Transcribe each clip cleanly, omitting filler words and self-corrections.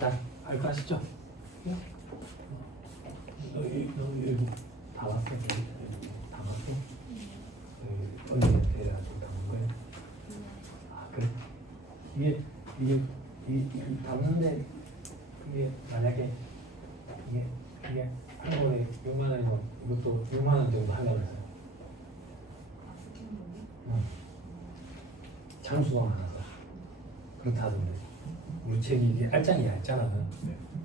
자, 알 거 아시죠? 여기 다 왔어. 다 왔어. 언니한테 해가지고 담은 거예요. 아, 그래? 이게 담는데 이게 만약에 이게 한 번에 6만 원이면 이것도 6만 원 정도 하려면 장수가 많아서 그렇다던데 우리 책이 이게 알짱이 얇잖아.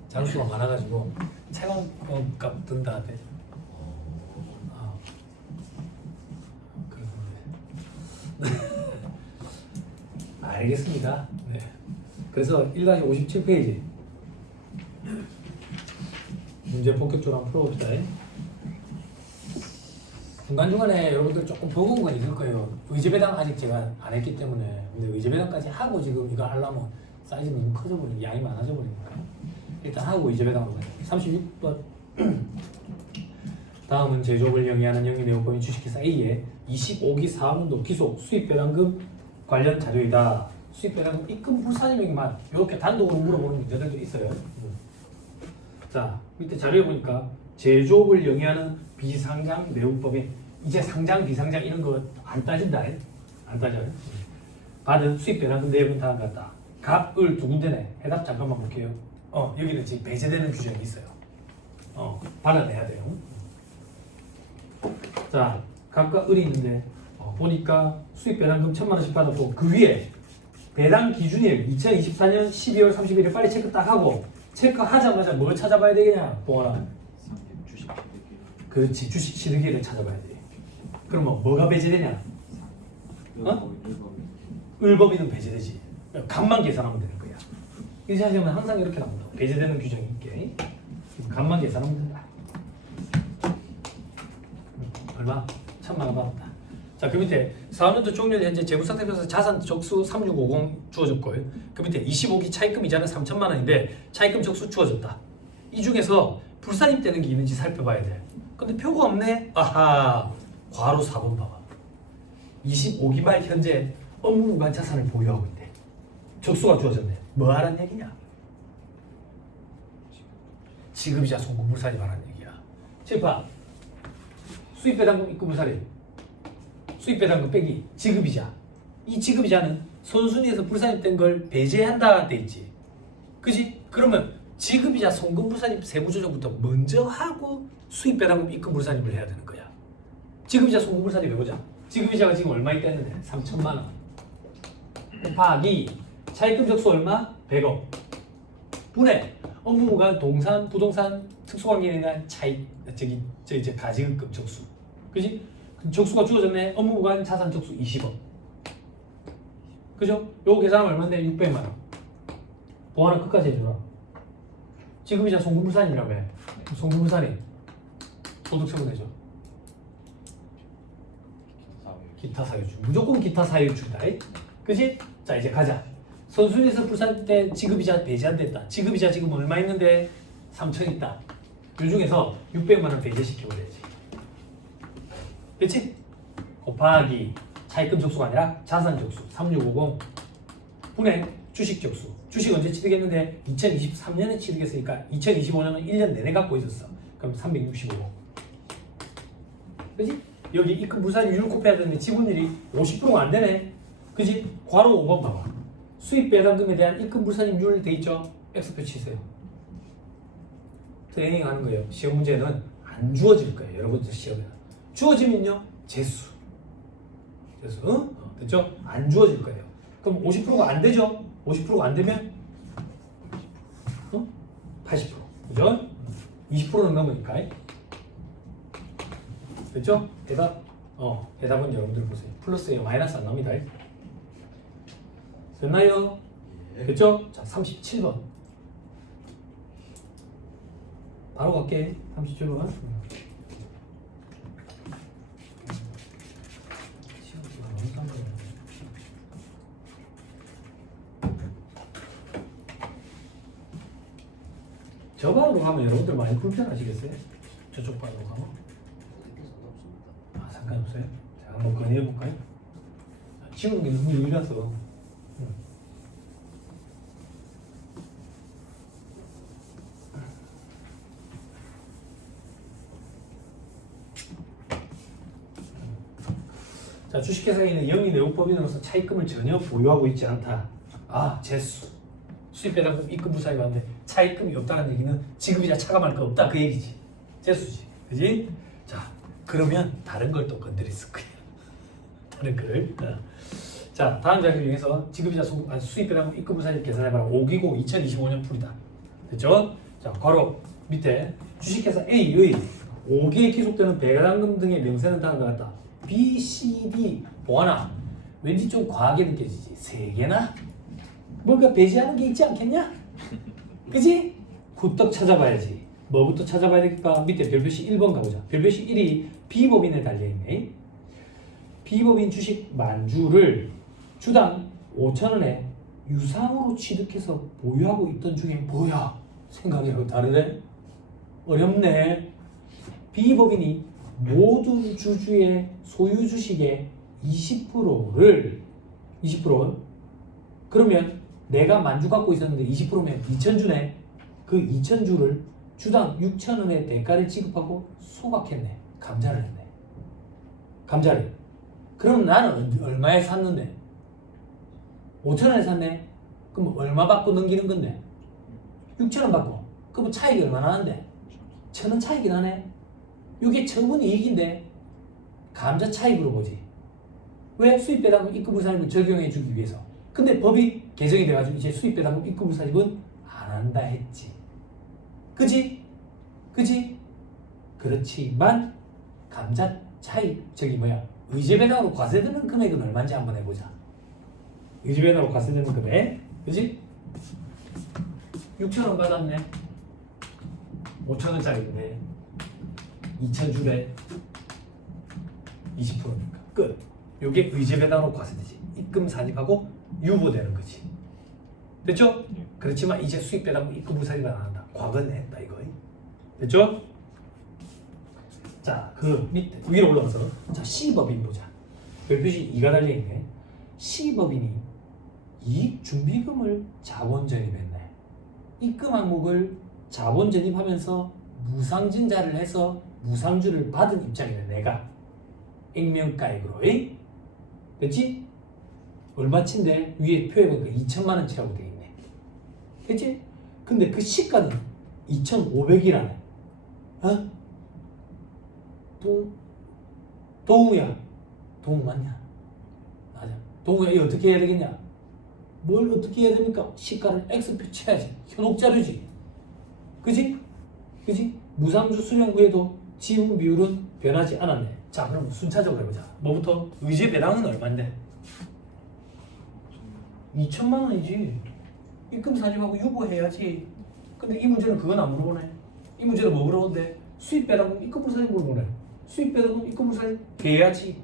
장수가 많아가지고 채광값 든다 하대. 알겠습니다. 네. 그래서 1-57페이지 문제 본격적으로 한번 풀어봅시다. 중간중간에 여러분들 조금 버거운 건 있을 거예요. 의제배당 아직 제가 안 했기 때문에. 근데 의제배당까지 하고 지금 이거 하려면 사이즈가 너무 커져버리니까 양이 많아져버리니까 일단 하고 의제배당으로 가요. 36번 다음은 제조업을 영위하는 영리내용법인 주식회사 A의 25기 4학년도 기속 수입배당금 관련 자료이다. 수입배당금 입금 불산임액만 이렇게 단독으로 물어보는 문제들도 있어요. 자, 밑에 자료에 보니까 제조업을 영위하는 비상장 내용법인 이제 상장 비상장 이런 거 안 따진다. 안 따져요. 받은 수입배당금 내역은 다음 같다. 갑을 두 군데네. 해답 잠깐만 볼게요. 여기는 지금 배제되는 규정이 있어요. 받아내야 돼요. 자, 갑과 을이 있는데 보니까 수입배당금 1,000만 원씩 받았고 그 위에 배당 기준일 2024년 12월 31일 빨리 체크 딱 하고 체크하자마자 뭘 찾아봐야 되겠냐, 봉원아? 그렇지, 주식 시드기를 찾아봐야 돼. 그러면 뭐가 배제되냐? 을법인은 배제되지. 값만 계산하면 되는 거야. 이렇게 하시면 항상 이렇게 나온다. 배제되는 규정이 있게. 값만 계산하면 된다. 얼마? 1,000만 원 받았다. 자, 그 밑에 4년도 종료 현재 재무상태표에서 자산 적수 3650 주어졌고요. 그 밑에 25기 차입금 이자는 3,000만 원인데 차입금 적수 주어졌다. 이 중에서 불산입되는 게 있는지 살펴봐야 돼. 근데 표가 없네? 아하, 괄호 4번 봐봐. 25기 말 현재 업무 무관 자산을 보유하고 있대. 적수가 주어졌네. 뭐 하란 얘기냐? 지급이자 송금 불산이 말하는 얘기야. 칠파 수입배당금 입금 불산이 수입배당금 빼기 지급이자. 이 지급이자는 선순위에서 불산입된 걸 배제한다 돼 있지. 그지? 그러면 지급이자 송금 불산입 세부조정부터 먼저 하고 수입배당금 입금 불산입을 해야 되는 거야. 지급이자 송금 불산입 해보자. 지급이자가 지금 얼마 있다는데? 3,000만 원. 곱하기 차입금 적수 얼마? 100억. 분해 업무무관 동산 부동산 특수관계에 대한 차입 이제 가지급금 적수. 그지? 적수가 주어졌네. 업무무관 자산 적수 20억. 그죠? 요거 계산하면 얼마인데? 600만 원. 보완은 끝까지 해주라. 지급이자 송금불산이라며. 송금불산이 소득세금 내죠. 기타 사유주. 무조건 기타 사유주다. 그지? 자, 이제 가자. 선순위에서 불산때 지급이자 배제 안 됐다. 지급이자 지금 얼마 있는데? 3,000 있다. 이 중에서 600만 원 배제시켜버려야지. 그치? 곱하기 차입금 적수가 아니라 자산 적수 3650 분의 주식 적수. 주식 언제 취득했는데 2023년에 취득했으니까 2025년은 1년 내내 갖고 있었어. 그럼 365. 그치? 여기 입금 불산율 곱해야 되는데 지분율이 50%가 안 되네. 그치? 괄호 5번 봐봐. 수입 배당금에 대한 입금 불산율 돼 있죠? X표 치세요. 트레이닝 하는 거예요. 시험 문제는 안 주어질 거예요. 여러분들 시험에는. 주어지면요, 재수. 됐죠? 안 주어질 거예요. 그럼 50%가 안 되죠? 50%가 안 되면 80%. 그죠? 20%는 넘으니까. 됐죠? 대답? 대답은 여러분들 보세요. 플러스예요. 마이너스 안 나옵니다. 됐나요? 됐죠? 자, 37번. 바로 갈게. 37번. 저 방으로 가면 여러분들 많이 불편하시겠어요? 저쪽 방으로 가면? 아, 상관없어요? 자, 한번 건의해볼까요? 치우는 게 너무 유리라서. 자, 주식회사 A는 영리 내국법인으로서 차입금을 전혀 보유하고 있지 않다. 아, 재수. 수입배당금 입금 무사히 봤는데 차입금이 없다는 얘기는 지급이자 차감할 거 없다 그 얘기지. 재수지. 그지? 자, 그러면 다른 걸 또 건드렸을 거야. 다른 걸. 자, 다음 자료 중에서 지급이자 수입배당금 입금 무사히 계산해봐라. 5기고 2025년 풀이다. 됐죠? 자, 괄호 밑에 주식회사 A의 5개에 기속되는 배당금 등의 명세는 다음과 같다. B, C, D 보아나 왠지 좀 과하게 느껴지지. 3개나? 뭔가 배제하는 게 있지 않겠냐? 그지? 후떡 찾아봐야지. 뭐부터 찾아봐야 될까? 밑에 별표시 1번 가보자. 별표시 1이 B법인에 달려있네. B법인 주식 만주를 주당 5,000원에 유상으로 취득해서 보유하고 있던 중에 뭐야? 생각이랑 다르네? 어렵네. B법인이 모든 주주의 소유 주식의 20%를 그러면 내가 만주 갖고 있었는데 20%면 2,000주네. 그 2,000주를 주당 6,000원의 대가를 지급하고 소각했네. 감자를 했네. 감자를. 그럼 나는 얼마에 샀는데? 5,000원에 샀네. 그럼 얼마 받고 넘기는 건데? 6,000원 받고. 그럼 차익이 얼마나 나는데? 1,000원 차익이 나네. 이게 처분 이익인데 감자 차익으로 보지. 왜? 수입배당금 입금불산입을 적용해 주기 위해서. 근데 법이 개정이 돼가지고 이제 수입배당금 입금불산입은 안 한다 했지. 그지? 그지? 그렇지만 감자 차익 의제배당으로 과세되는 금액은 얼마인지 한번 해보자. 의제배당으로 과세되는 금액, 그지? 6,000원 받았네. 5,000원짜리인데 2,000주에 20%니까 끝. 요게 의제배당으로 과세되지. 입금 산입하고 유보되는 거지. 됐죠? 그렇지만 이제 수입배당금 입금불산입을 안 한다. 과거는 했다 이거. 됐죠? 자, 그 밑에 위로 올라가서 자, C법인 보자. 별표시 2가 달려있네. C법인이 이익준비금을 자본 전입했네. 입금 항목을 자본 전입하면서 무상증자를 해서 무상주를 받은 입장이네. 내가 액면가액으로. 됐지? 얼마치인데 위에 표해보니까 2,000만원치라고 되어있네. 됐지? 근데 그 시가는 2,500이라네. 어? 동우야. 동우 맞냐? 맞아. 동우야 이거 어떻게 해야 되겠냐? 뭘 어떻게 해야 됩니까? 시가를 X표 쳐야지. 현혹자료지. 그지? 그지? 무상주 수령 후에도 지분 비율은 변하지 않았네. 자, 그럼 순차적으로 해보자. 뭐부터? 의제 배당은 얼마인데? 2,000만 원이지. 입금 산입하고 유보해야지. 근데 이 문제는 그건 안 물어보네. 이 문제는 뭐 물어본데? 수입 배당금 입금 불산입 물어보네. 수입 배당금 입금 불산입 돼야지.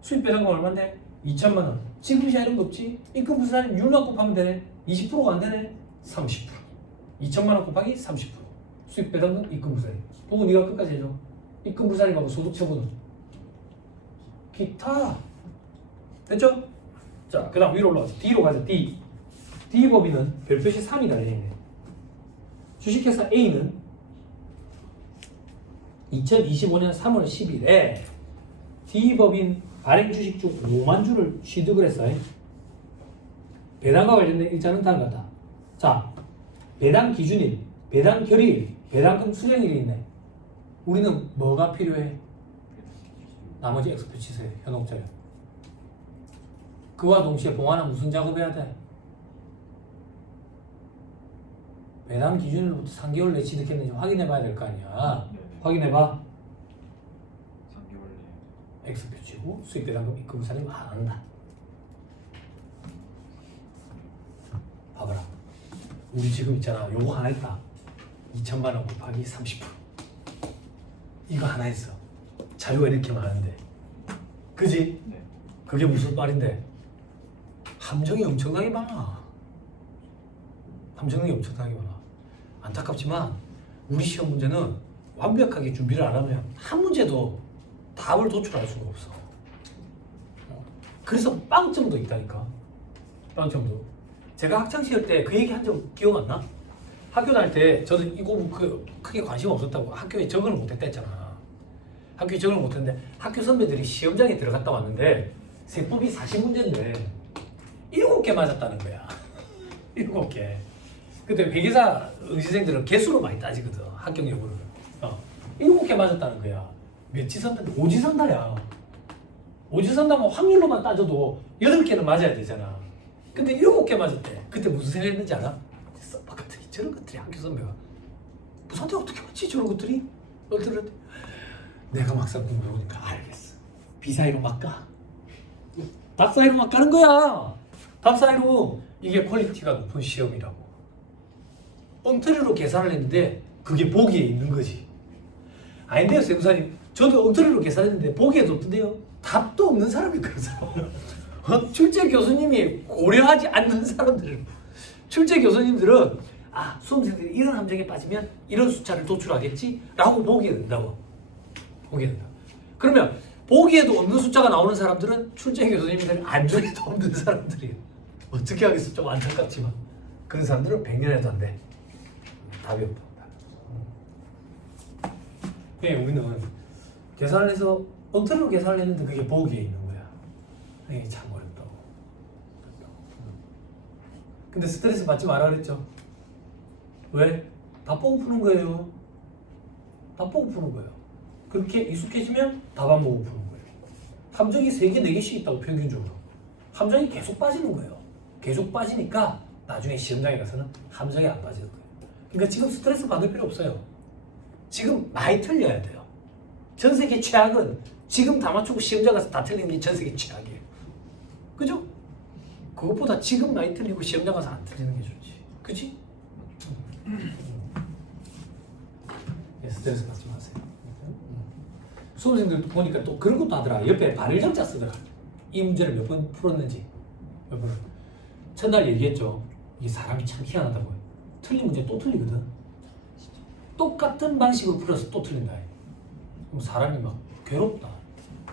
수입 배당금 얼마인데? 2,000만 원. 지급이자 이런 거 없지? 입금 불산입 율만 곱하면 되네. 20%가 안 되네. 30%. 2,000만 원 곱하기 30%. 수입 배당금 입금 불산입. 보고 네가 끝까지 해줘. 입금 불산입하고 소득 처분은 기타. 됐죠? 자, 그 다음 위로 올라가자. D로 가자. D. D법인은 별표시 3이 달려있네. 주식회사 A는 2025년 3월 10일에 D법인 발행 주식 중 5만 주를 취득을 했어요. 배당과 관련된 일자는 다음과 같다. 자, 배당 기준일, 배당 결의일, 배당금 수령일이 있네. 우리는 뭐가 필요해? 나머지 X표 치세요. 현혹자료. 그와 동시에 봉화는 무슨 작업해야 돼? 배당 기준일로부터 3개월 내에 취득했는지 확인해 봐야 될 거 아니야. 확인해 봐. 3개월 내에 X표 치고 수익 배당금 입금 산입 안 한다. 봐봐라. 우리 지금 있잖아. 요거 하나 했다. 2,000만 원 곱하기 30%. 이거 하나 했어. 자료가 이렇게 많은데. 그지? 네. 그게 무슨 말인데? 함정이 엄청나게 많아. 함정이 엄청나게 많아. 안타깝지만 우리 시험 문제는 완벽하게 준비를 안 하면 한 문제도 답을 도출할 수가 없어. 그래서 빵점도 있다니까. 빵점도. 제가 학창시절 때 그 얘기 한 적 기억 안 나? 학교 다닐 때 저는 이거 크게 관심 없었다고 학교에 적응을 못했다 했잖아. 학교에 적응을 못했는데 학교 선배들이 시험장에 들어갔다 왔는데 세법이 40문제인데 7개 맞았다는 거야. 7개. 그때 회계사 응시생들은 개수로 많이 따지거든. 합격 여부를. 7개 맞았다는 거야. 몇 지선다? 5지선다야. 5지선다면 확률로만 따져도 8개는 맞아야 되잖아. 근데 7개 맞았대. 그때 무슨 생각했는지 알아? 썩박 같은 저런 것들이 학교 선배가 부산대 어떻게 맞지 저런 것들이? 어떨 내가 막상 공부해보니까 알겠어. B사이로 막 가. 답사이로 막 가는 거야. 답사이로. 이게 퀄리티가 높은 시험이라고. 엉터리로 계산을 했는데 그게 보기에 있는 거지. 아닌데요, 세무사님. 저도 엉터리로 계산했는데 보기에도 없던데요. 답도 없는 사람이 그런 사람. 출제 교수님이 고려하지 않는 사람들. 출제 교수님들은 수험생들이 이런 함정에 빠지면 이런 숫자를 도출하겠지? 라고 보기에 된다고. 보기에 된다. 그러면 보기에도 없는 숫자가 나오는 사람들은 출제 교수님들 안중에도 없는 사람들이에요. 어떻게 하겠어? 좀 안타깝지만 그런 사람들은 100년 해도 안 돼. 답이 없다. 우리는 계산을 해서 엉터리로 계산을 했는데 그게 보기에 있는 거야. 이게 참 어렵다고. 근데 스트레스 받지 마라 그랬죠. 왜? 답 보고 푸는 거예요. 답 보고 푸는 거예요. 그렇게 익숙해지면 답 안 보고 푸는 거예요. 함정이 3개, 4개씩 있다고 평균적으로. 함정이 계속 빠지는 거예요. 계속 빠지니까 나중에 시험장에 가서는 함정이 안 빠지는 거예요. 그러니까 지금 스트레스 받을 필요 없어요. 지금 많이 틀려야 돼요. 전 세계 최악은 지금 다 맞추고 시험장 가서 다 틀리는 게 전 세계 최악이에요. 그죠? 그것보다 지금 많이 틀리고 시험장 가서 안 틀리는 게 좋지. 그치? 스트레스 받지 마세요. 수험생들 보니까 또 그런 것도 하더라. 옆에 발열정자 쓰더라. 이 문제를 몇 번 풀었는지. 몇 번. 첫날 얘기했죠. 이 사람이 참 희한하다고. 틀린 문제 또 틀리거든. 똑같은 방식으로 풀어서 또 틀린다. 그럼 사람이 막 괴롭다.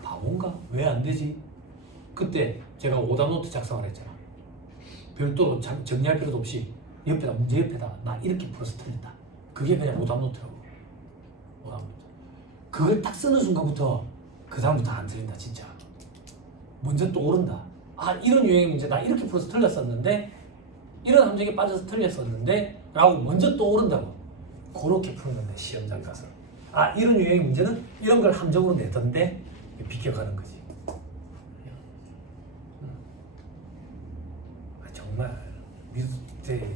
바본가? 왜 안 되지? 그때 제가 오답노트 작성을 했잖아. 별도로 정리할 필요도 없이 옆에다 문제 옆에다 나 이렇게 풀어서 틀린다. 그게 그냥 오답노트라고. 오답노트. 그걸 딱 쓰는 순간부터 그 다음부터 안 틀린다 진짜. 문제 또 오른다. 이런 유형의 문제 나 이렇게 풀어서 틀렸었는데 이런 함정에 빠져서 틀렸었는데 라고 먼저 또 오른다고. 그렇게 푸는 건데 시험장 가서 이런 유형의 문제는 이런 걸 함정으로 내던데 비껴가는 거지. 정말 믿을때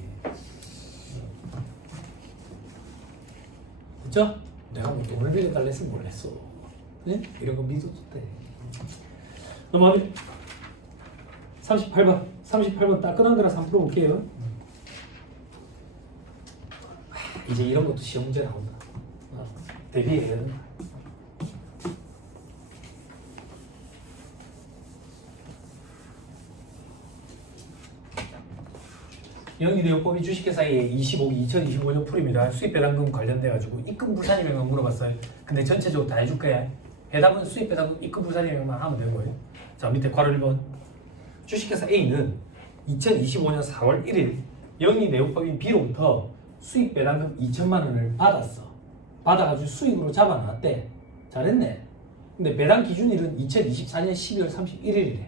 그죠? 내가 뭐 돈을 빌려달라 했으면 몰랐어. 네? 이런 거 믿어도 돼. 넘어가면 38번 따끈한 거라 3% 볼게요. 이제 이런 것도 시험 문제 나온다. 대비해야 된다. 영리내용법이 주식회사의 2025년 풀입니다. 수입배당금 관련돼가지고 입금불산임액만 물어봤어요. 근데 전체적으로 다 해줄 거야. 해답은 수입배당금 입금불산임액만 하면 되는 거예요. 자, 밑에 괄호 1번. 주식회사 A는 2025년 4월 1일 영리내용법인 B로부터 수입배당금 2천만 원을 받았어. 받아가지고 수익으로 잡아놨대. 잘했네. 근데 배당 기준일은 2024년 12월 31일이래.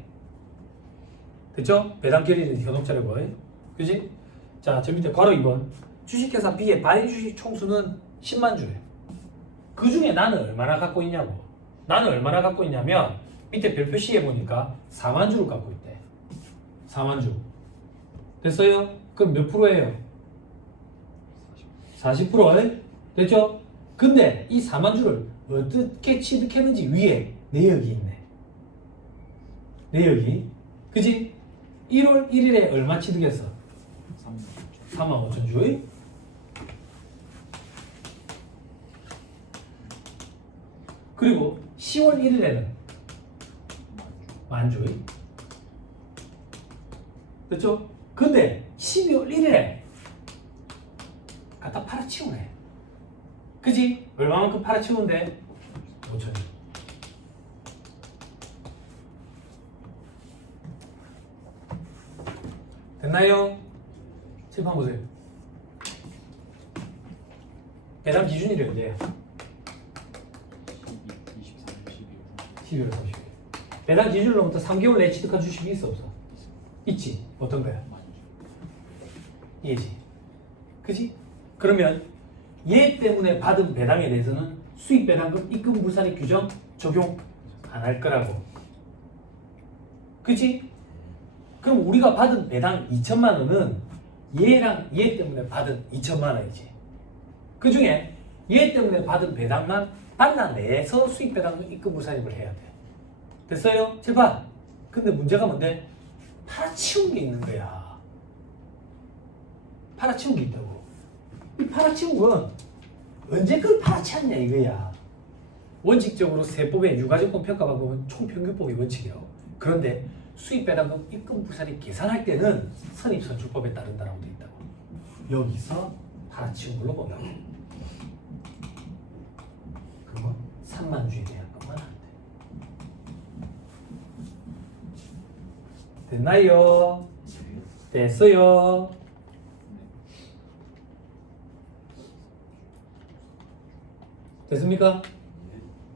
됐죠? 배당 결의는 현혹자라고. 그지? 자, 저 밑에 괄호 2번. 주식회사 B의 발행주식 총수는 10만 주래. 그 중에 나는 얼마나 갖고 있냐고. 나는 얼마나 갖고 있냐면 밑에 별표 C에 보니까 4만 주를 갖고 있대. 4만 주. 됐어요? 그럼 몇 프로예요? 40%. 됐죠? 근데 이 4만 주를 어떻게 취득했는지 위에 내역이 있네. 내역이. 그지? 1월 1일에 얼마 취득했어? 3만 5천 주. 그리고 10월 1일에는 만 주. 됐죠? 근데 12월 1일에 갖다 팔아치우네. 그지? 얼마만큼 팔아치우는데? 5천 주. 됐나요? 칠판 보세요. 배당 기준일이 언제야? 12월 30일. 배당 기준으로부터 3개월 내에 취득한 주식이 있어 없어? 있지. 어떤 거야? 얘지. 그지? 그러면 얘 때문에 받은 배당에 대해서는 수익 배당금 입금 불산입 규정 적용 안 할 거라고. 그지? 그럼 우리가 받은 배당 2천만 원은 얘랑 얘 때문에 받은 2천만 원이지. 그 중에 얘 때문에 받은 배당만 받아내서 수익 배당금 입금 불산입을 해야 돼. 됐어요? 제발. 근데 문제가 뭔데? 팔아치운 게 있는 거야. 팔아치운 게 있다고. 이 팔아치운 건 언제 그걸 팔아치웠냐 이거야. 원칙적으로 세법의 유가증권 평가방법은 총평균법의 원칙이에요. 그런데 수익 배당금 입금 불산입 계산할 때는 선입선출법에 따른다라고 돼 있다고. 여기서 팔아치운 걸로 본다고. 그러면 3만 주에 대한 것만 안 돼. 됐나요? 됐어요. 됐습니까?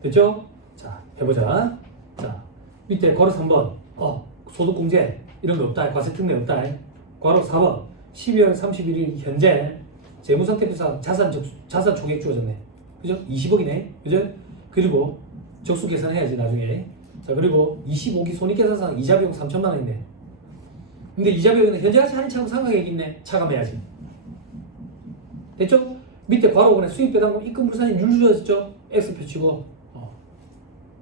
됐죠? 자, 해보자. 자, 밑에 괄호 3번. 소득공제 이런 거 없다. 과세특례 없다. 괄호 4번. 12월 31일 현재 재무상태표상 자산 총액 주어졌네. 그죠? 20억이네. 그죠? 그리고 적수 계산해야지 나중에. 자, 그리고 25기 손익계산상 이자 비용 3천만 원인데. 근데 이자 비용은 현재 가치 할인 차감 상각액이 있네. 차감해야지. 됐죠? 밑에 괄호 5번에 수익 배당금 입금 불산입 율 주어졌죠? X 표치고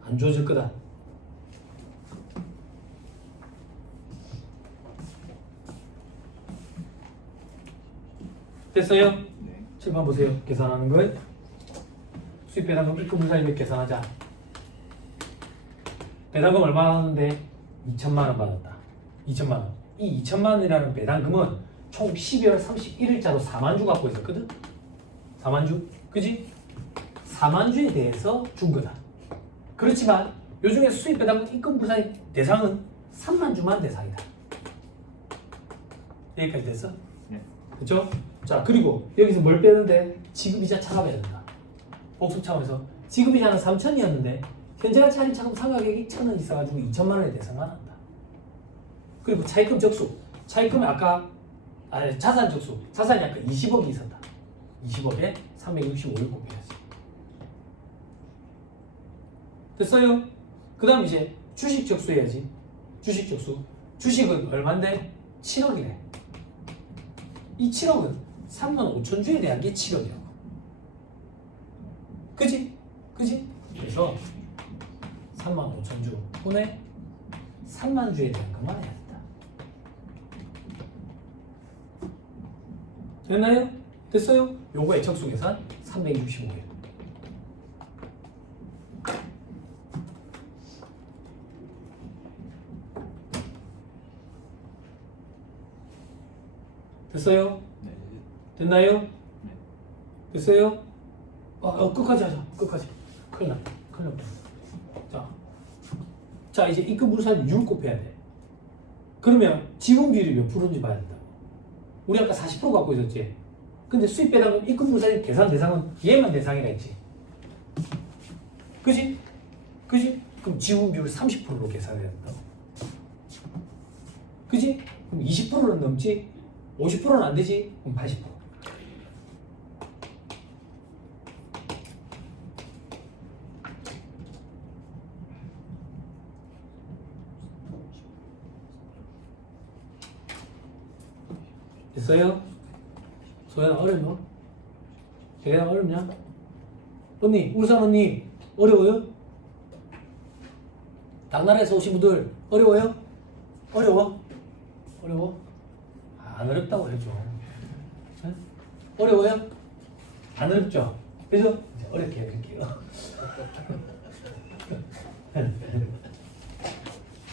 안 주어질 거다. 됐어요? 네. 칠판 보세요. 계산하는 걸 수익 배당금 입금 불산입 계산하자. 배당금 얼마 받았는데 2천만 원 받았다. 2천만 원. 이 2천만 원이라는 배당금은 총 12월 31일자로 4만 주 갖고 있었거든. 4만 주, 그지? 4만 주에 대해서 준 거다. 그렇지만 요즘에 수익 배당금 입금 불산입 대상은 3만 주만 대상이다. 여기까지 됐어? 네. 그렇죠? 자, 그리고 여기서 뭘 빼는데 지급이자 차감해야 된다. 복습 차원에서 지급이자는 3천이었는데 현재가치 할인 차감 상각액이 1,000원 있어가지고 2천만 원에 대상만 한다. 그리고 차입금 적수, 차입금은 아까 자산 적수, 자산이 아까 20억이 있었다. 20억에 365일 곱해야지. 됐어요? 그 다음 이제 주식 적수 해야지. 주식 적수. 주식은 얼만데? 7억이네. 이 7억은 3만 5천 주에 대한 게 7억이라고. 그지? 그지? 그래서 3만 5천 주 분의 3만 주에 대한 것만 해야 된다. 됐나요? 됐어요? 요거의 적수 계산 365일. 됐어요? 네. 됐나요? 네. 됐어요? 끝까지 하자. 끝까지. 큰일 나. 자, 이제 입금 불산입 율 곱해야 돼. 그러면 지분 비율이 몇 프로인지 봐야 된다. 우리 아까 40% 갖고 있었지. 근데 수익 배당금 입금 불산입 계산 대상은 얘만 대상이라 했지. 그지? 그지? 그럼 지분 비율 30%로 계산해야 된다. 그지? 그럼 20%는 넘지? 50%는 안 되지? 그럼 80%. 됐어요? 소연아 어렵나? 대략 어렵냐? 언니, 울산 언니 어려워요? 당나라에서 오신 분들 어려워요? 어려워? 안 어렵다고 해줘. 네? 어려워요? 안 어렵죠? 그죠? 이제 어렵게 해드릴게요.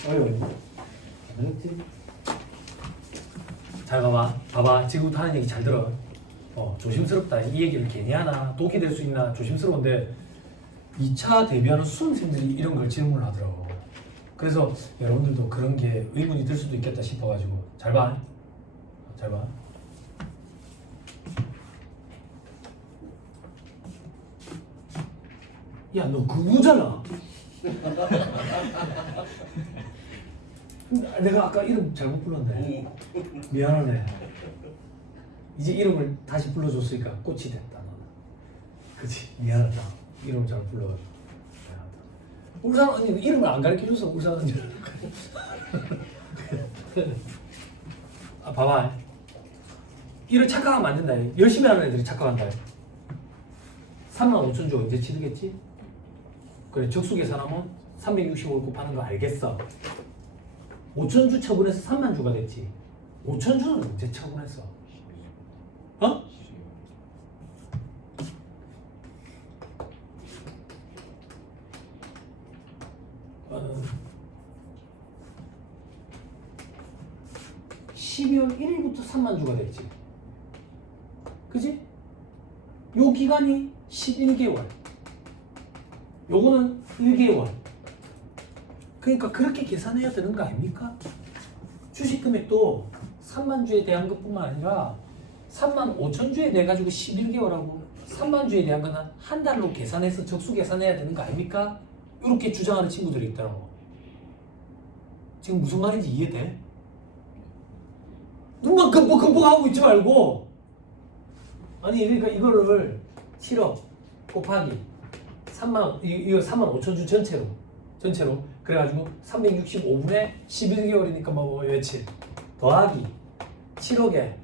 어려워요? 안 어렵지? 잘 봐봐. 지금부터 하는 얘기 잘 들어. 조심스럽다. 이 얘기를 괜히 하나 독이 될 수 있나 조심스러운데 2차 대비하는 수험생들이 이런 걸 질문을 하더라고. 그래서 여러분들도 그런 게 의문이 들 수도 있겠다 싶어가지고 잘 봐. 야, 너 그거잖아. 내가 아까 이름 잘못 불렀네. 미안하네. 이제 이름을 다시 불러줬으니까 꽃이 됐다 너는. 그치? 미안하다. 이름 잘못 불러가지고 미안하다. 울산 언니는 이름을 안 가르쳐줘서 울산 언니를 아 봐봐. 이를 착각하면 안 된다. 열심히 하는 애들이 착각한다. 35,000주 언제 치르겠지? 그래 적수 계산하면 365를 곱하는 거 알겠어. 5,000주 처분해서 3만 주가 됐지. 5,000주는 언제 처분했어? 어? 어 12월 1일부터 3만 주가 됐지. 그지? 요 기간이 11개월. 요거는 1개월. 그러니까 그렇게 계산해야 되는 거 아닙니까? 주식 금액도 3만 주에 대한 것뿐만 아니라 3만 5천 주에 대해 가지고 11개월하고 3만 주에 대한 거는 한 달로 계산해서 적수 계산해야 되는 거 아닙니까? 이렇게 주장하는 친구들이 있더라고. 지금 무슨 말인지 이해돼? 눈만 끔뻑끔뻑하고 있지 말고 아니 그러니까 이거를 7억 곱하기 3만 이거 3만 5천 주 전체로 그래가지고 365분의 11개월이니까 뭐 며칠 더하기 7억에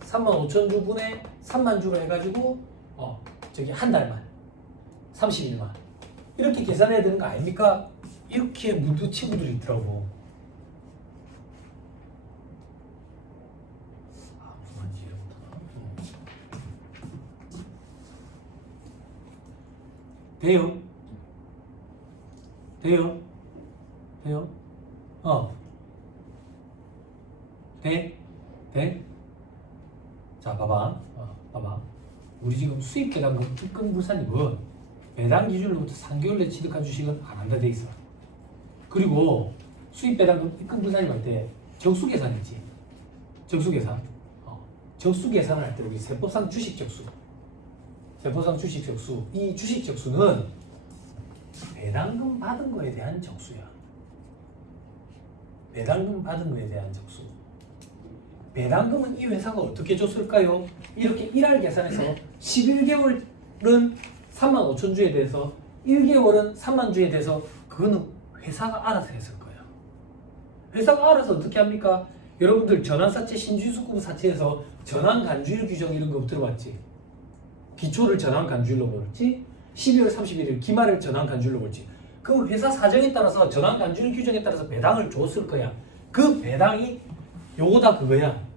3만 5천 주분의 3만 주로 해가지고 저기 한 달만 30일만 이렇게 계산해야 되는 거 아닙니까? 이렇게 문두 친구들이 있더라고. 아 무슨 말인지 이해 못하나. 돼요? 돼? 자 봐봐 우리 지금 수입 배당금 입금 불산입은 배당 기준으로부터 3개월 내 취득한 주식은 안 한다 돼 있어. 그리고 수입 배당금 입금 불산입 할 때 적수 계산이지. 적수 계산을 할 때 우리 세법상 주식 적수 이 주식 적수는 배당금 받은 거에 대한 적수야. 배당금은 이 회사가 어떻게 줬을까요? 이렇게 1할 계산해서 11개월은 3만 5천 주에 대해서 1개월은 3만 주에 대해서 그거는 회사가 알아서 했을 거예요. 회사가 알아서 어떻게 합니까? 여러분들 전환사채 신주수급 사채에서 전환간주일 규정 이런 거 들어봤지? 기초를 전환간주일로 벌었지? 12월 31일 기말을 전환간주일로 벌지. 그 회사 사정에 따라서 전환간주일 규정에 따라서 배당을 줬을 거야. 그 배당이 요거다 그거야.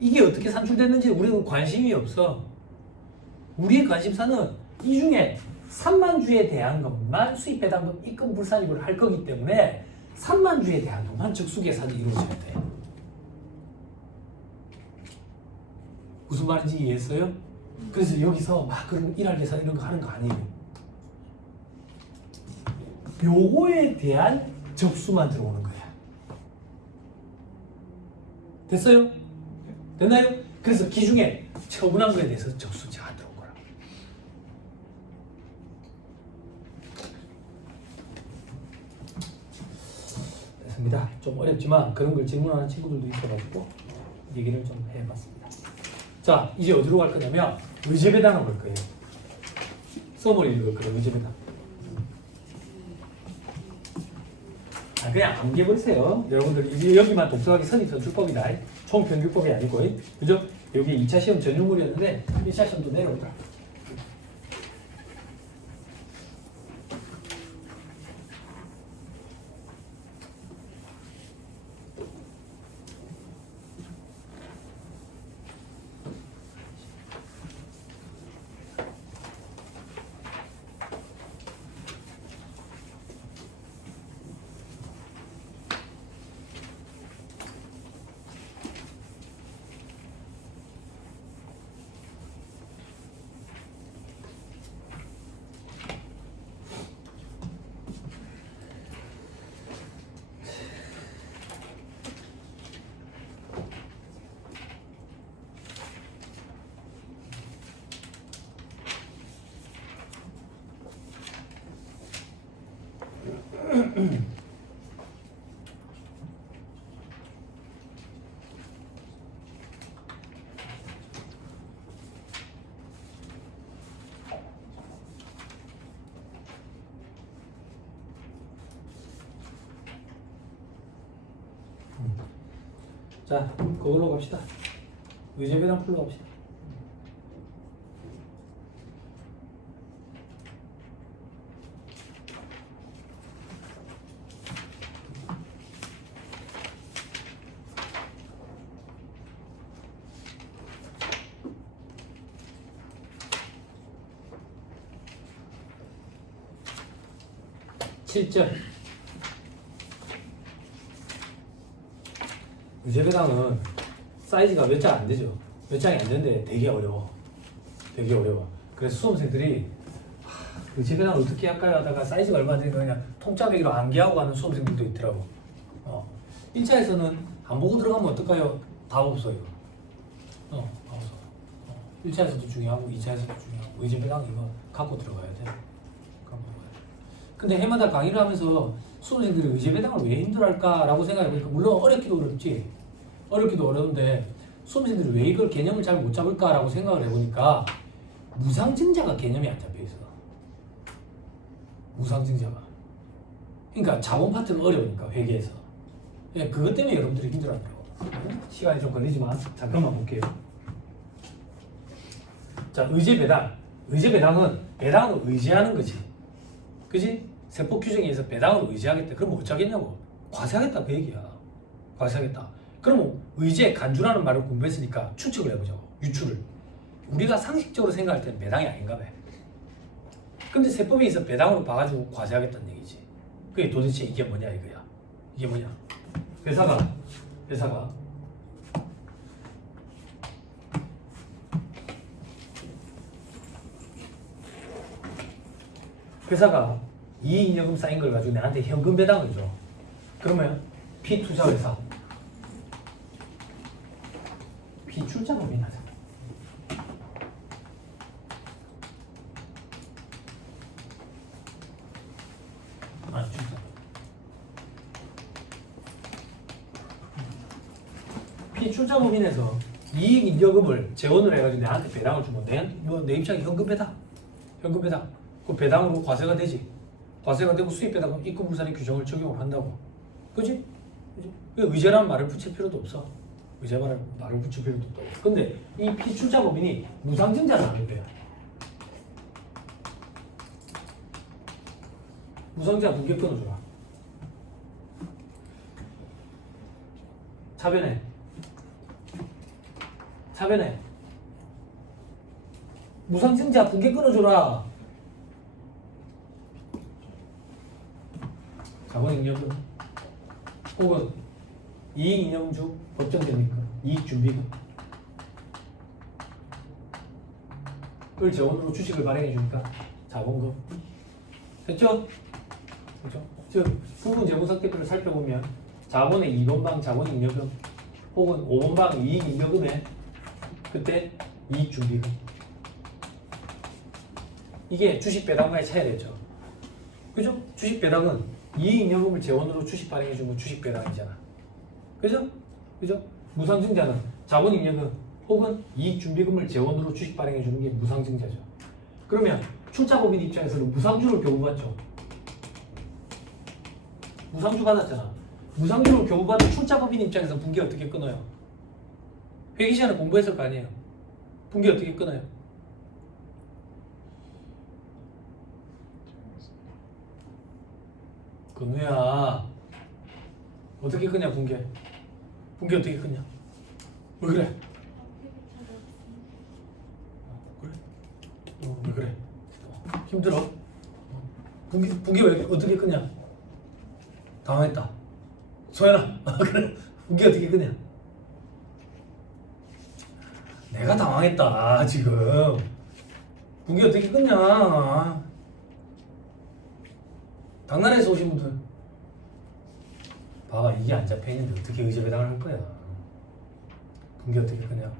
이게 어떻게 산출됐는지 우리는 관심이 없어. 우리의 관심사는 이 중에 3만 주에 대한 것만 수입 배당금 입금 불산입을 할 거기 때문에 3만 주에 대한 것만 적수 계산이 이루어져야 돼. 무슨 말인지 이해했어요? 그래서 여기서 막 그런 일할 계산 이런 거 하는 거 아니에요. 요거에 대한 적수만 들어오는 거야. 됐어요? 됐나요? 그래서 기중에 처분한 거에 대해서 적수지가 안 들어온 거라. 됐습니다. 좀 어렵지만 그런 걸 질문하는 친구들도 있어가지고 얘기를 좀 해봤습니다. 자, 이제 어디로 갈 거냐면 의제배당을 볼 거예요. 써머리 읽을 거예요. 의제배당. 그냥 암기해버리세요. 여러분들 이제 여기만 독특하게 선입선출법이다. 총평균법이 아니고 그죠? 여기 2차 시험 전유물이었는데 1차 시험도 내려오더라. 자, 그걸로 갑시다. 의제배당 풀러 갑시다. 실전 의제배당은 사이즈가 몇 장 안 되죠. 몇 장이 안 되는데 되게 어려워. 되게 어려워. 그래서 수험생들이 의제배당을 어떻게 할까요? 하다가 사이즈가 얼마 되니까 그냥 통짜배기로 암기하고 가는 수험생들도 있더라고. 1차에서는 안 보고 들어가면 어떨까요? 답 없어요. 답 없어. 1차에서도 중요하고 2차에서도 중요하고 의제배당 이거 갖고 들어가야 돼. 근데 해마다 강의를 하면서 수험생들이 의제배당을 왜 힘들어할까라고 생각해보니까 물론 어렵기도 어렵지. 어렵기도 어려운데 수험생들이 왜 이걸 개념을 잘 못 잡을까라고 생각을 해보니까 무상증자가 개념이 안 잡혀있어. 무상증자가. 그러니까 자본 파트는 어려우니까 회계에서. 그것 때문에 여러분들이 힘들어한다고. 시간이 좀 걸리지만 잠깐만 볼게요. 자, 의제배당. 의제배당은 배당을 의지하는 거지. 그지? 세법 규정에 의해서 배당을 의지하겠다. 그럼 어쩌겠냐고. 과세하겠다 그 얘기야. 과세하겠다. 그럼 의제 간주라는 말을 공부했으니까 추측을 해보자고. 유추를. 우리가 상식적으로 생각할 때는 배당이 아닌가 봐. 근데 세법에 의해서 배당으로 봐가지고 과세하겠다는 얘기지. 그게 도대체 이게 뭐냐 이거야. 이게 뭐냐. 회사가 이익잉여금 쌓인 걸 가지고 나한테 현금 배당을 줘. 그러면 비투자회사 비출자금이 나잖아. 아니 출자. 비출자금인에서 이익잉여금을 재원을 해가지고 나한테 배당을 주면 내 입장에 현금 배당. 그 배당으로 과세가 되지. 과세가 되고 수입 배당은 입금불산의 규정을 적용을 한다고. 그지? 의제라는 말을 붙일 필요도 없어. 의제라는 말을 붙일 필요도 없고. 근데 이 피출자법인이 무상증자는 안 돼요. 무상증자 분개 끊어줘라. 차변에 무상증자 분개 끊어줘라. 자본잉여금 혹은 이익잉여금주 법정됩니까? 이익준비금 을 재원으로 주식을 발행해주니까 자본금 됐죠? 그렇죠? 즉 부분 재무상태표를 살펴보면 자본의 2번방 자본잉여금 혹은 5번방 이익잉여금에 그때 이익준비금 이게 주식배당과의 차이겠죠. 그죠? 주식배당은 이익잉여금을 재원으로 주식 발행해주면 주식배당이잖아. 그죠? 무상증자는 자본잉여금 혹은 이익준비금을 재원으로 주식 발행해주는 게 무상증자죠. 그러면 출자법인 입장에서는 무상주를 교부받죠. 무상주 받았잖아. 무상주를 교부받은 출자법인 입장에서 분기 어떻게 끊어요? 회계 시간에 공부했을 거 아니에요. 분기 어떻게 끊어요? 건우야 어떻게 끄냐 분기 어떻게 끄냐 왜 그래 왜 그래 힘들어 분기 왜 어떻게 끄냐 당황했다 소연아 그래 분기 어떻게 끄냐 내가 당황했다 지금 분기 어떻게 끄냐 당나라에서 오신 분들 봐봐 이게 안 잡혀있는데 어떻게 의제배당을 할 거야. 분기 어떻게 끄냐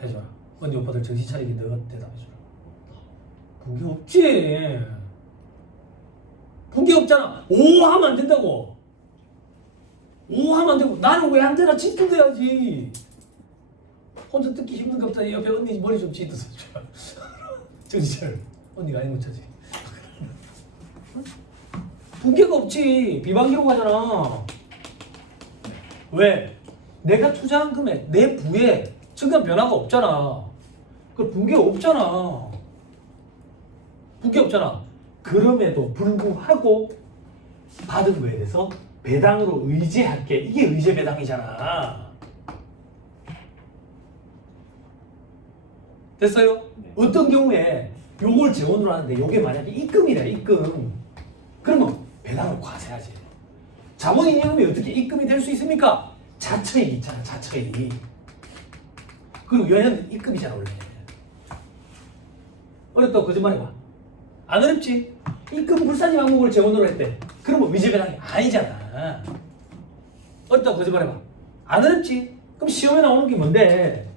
해줘라. 언니 오빠들 정신 차리게 너가 대답해줘라. 분기 없지. 붕괴 없잖아. 오 하면 안 된다고. 오 하면 안 되고 나는 왜 안 되나 짖든대야지. 혼자 듣기 힘든가 보다. 옆에 언니 머리 좀 짖어서 정신차려. 언니가 아닌 못 찾지. 붕괴가 없지. 비방기록 하잖아. 왜? 내가 투자한 금액 내 부에 증감 변화가 없잖아. 그 붕괴 없잖아. 붕괴 없잖아. 그럼에도 불구하고 받은 거에 대해서 배당으로 의제할게. 이게 의제 배당이잖아. 됐어요? 네. 어떤 경우에 요걸 재원으로 하는데 요게 만약에 입금이래. 입금. 그러면 배당을 과세하지. 자본이익금이 어떻게 입금이 될 수 있습니까? 자처익 있잖아. 자처익. 그리고 얘는 입금이잖아 원래. 어렵다고 거짓말해봐. 안 어렵지? 입금 불산임 항목을 재원으로 했대. 그러면 의제 배당이 아니잖아. 어렵다고 거짓말해봐. 안 어렵지? 그럼 시험에 나오는 게 뭔데?